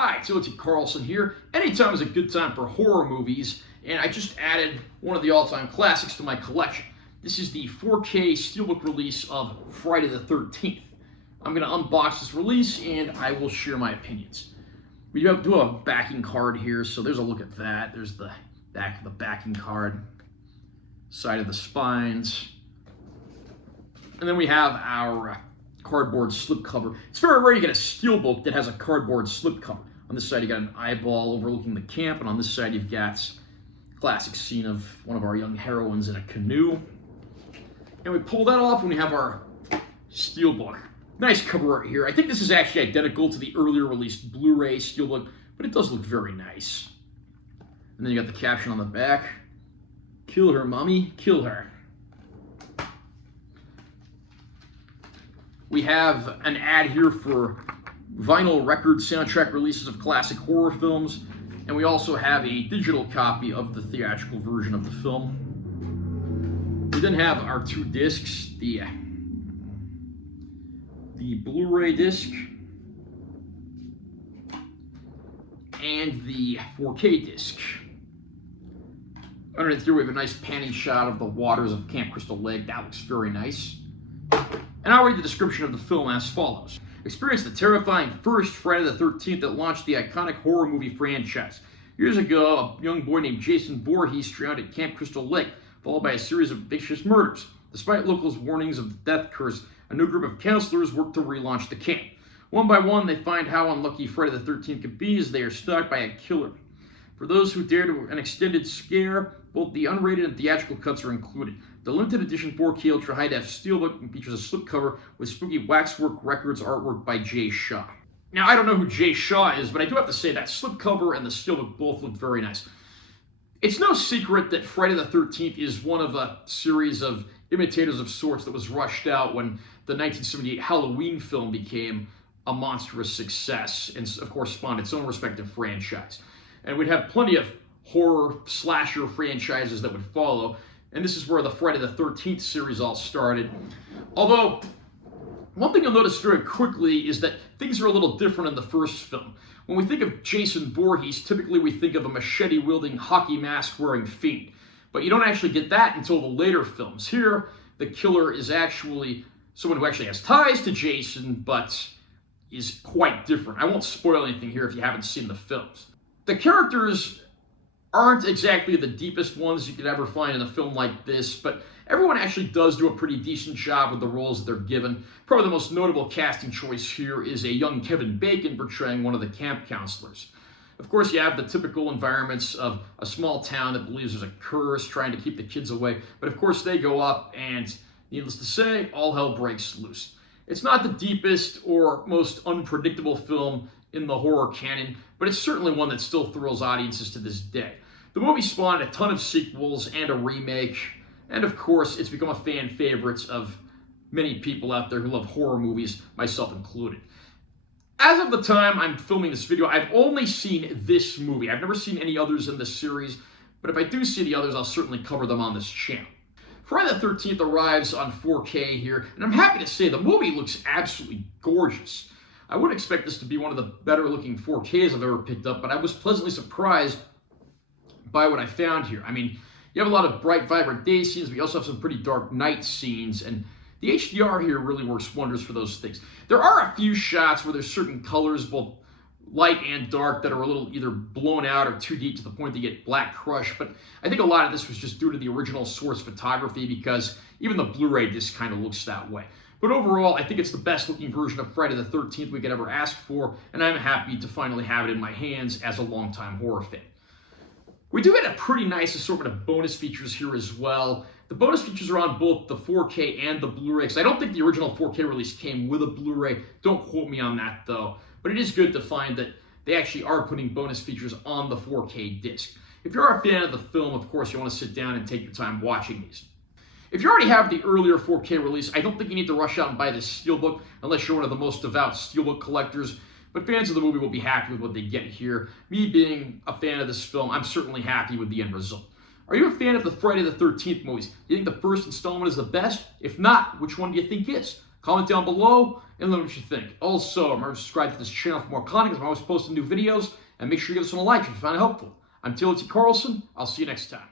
Hi, Timothy Carlson here. Anytime is a good time for horror movies, and I just added one of the all-time classics to my collection. This is the 4K Steelbook release of Friday the 13th. I'm going to unbox this release, and I will share my opinions. We do have a backing card here, so there's a look at that. There's the back of the backing card, side of the spines, and then we have our cardboard slipcover. It's very rare you get a steelbook that has a cardboard slipcover. On this side you got an eyeball overlooking the camp, and on this side you've got a classic scene of one of our young heroines in a canoe. And we pull that off when we have our steelbook. Nice cover art here. I think this is actually identical to the earlier released Blu-ray steelbook, but it does look very nice. And then you got the caption on the back. Kill her, mommy, kill her. We have an ad here for vinyl record soundtrack releases of classic horror films, and we also have a digital copy of the theatrical version of the film. We then have our two discs, the Blu-ray disc and the 4K disc. Underneath here we have a nice panning shot of the waters of Camp Crystal Lake. That looks very nice. And I'll read the description of the film as follows. Experience the terrifying first Friday the 13th that launched the iconic horror movie franchise. Years ago, a young boy named Jason Voorhees drowned at Camp Crystal Lake, followed by a series of vicious murders. Despite locals' warnings of the death curse, a new group of counselors work to relaunch the camp. One by one, they find how unlucky Friday the 13th could be as they are stalked by a killer. For those who dare to an extended scare, both the unrated and theatrical cuts are included. The limited edition 4K Ultra High Def Steelbook features a slipcover with spooky waxwork records artwork by Jay Shaw. Now, I don't know who Jay Shaw is, but I do have to say that slipcover and the Steelbook both look very nice. It's no secret that Friday the 13th is one of a series of imitators of sorts that was rushed out when the 1978 Halloween film became a monstrous success and, of course, spawned its own respective franchise. And we'd have plenty of horror slasher franchises that would follow, and this is where the Friday the 13th series all started. Although, one thing you'll notice very quickly is that things are a little different in the first film. When we think of Jason Voorhees, typically we think of a machete-wielding, hockey mask-wearing fiend. But you don't actually get that until the later films. Here, the killer is actually someone who actually has ties to Jason, but is quite different. I won't spoil anything here if you haven't seen the films. The characters aren't exactly the deepest ones you could ever find in a film like this, but everyone actually does do a pretty decent job with the roles that they're given. Probably the most notable casting choice here is a young Kevin Bacon portraying one of the camp counselors. Of course, you have the typical environments of a small town that believes there's a curse trying to keep the kids away, but of course they go up and, needless to say, all hell breaks loose. It's not the deepest or most unpredictable film in the horror canon, but it's certainly one that still thrills audiences to this day. The movie spawned a ton of sequels and a remake, and of course, it's become a fan favorite of many people out there who love horror movies, myself included. As of the time I'm filming this video, I've only seen this movie. I've never seen any others in this series, but if I do see the others, I'll certainly cover them on this channel. Friday the 13th arrives on 4K here, and I'm happy to say the movie looks absolutely gorgeous. I would expect this to be one of the better looking 4Ks I've ever picked up, but I was pleasantly surprised by what I found here. I mean, you have a lot of bright, vibrant day scenes, but you also have some pretty dark night scenes, and the HDR here really works wonders for those things. There are a few shots where there's certain colors, both light and dark, that are a little either blown out or too deep to the point they get black crush, but I think a lot of this was just due to the original source photography because even the Blu-ray disc kind of looks that way. But overall, I think it's the best looking version of Friday the 13th we could ever ask for, and I'm happy to finally have it in my hands as a longtime horror fan. We do get a pretty nice assortment of bonus features here as well. The bonus features are on both the 4K and the Blu-ray, because I don't think the original 4K release came with a Blu-ray. Don't quote me on that, though. But it is good to find that they actually are putting bonus features on the 4K disc. If you're a fan of the film, of course, you want to sit down and take your time watching these. If you already have the earlier 4K release, I don't think you need to rush out and buy this Steelbook unless you're one of the most devout Steelbook collectors. But fans of the movie will be happy with what they get here. Me being a fan of this film, I'm certainly happy with the end result. Are you a fan of the Friday the 13th movies? Do you think the first installment is the best? If not, which one do you think is? Comment down below and let me know what you think. Also, remember to subscribe to this channel for more content because I'm always posting new videos. And make sure you give this one a like if you find it helpful. I'm Timothy Carlson. I'll see you next time.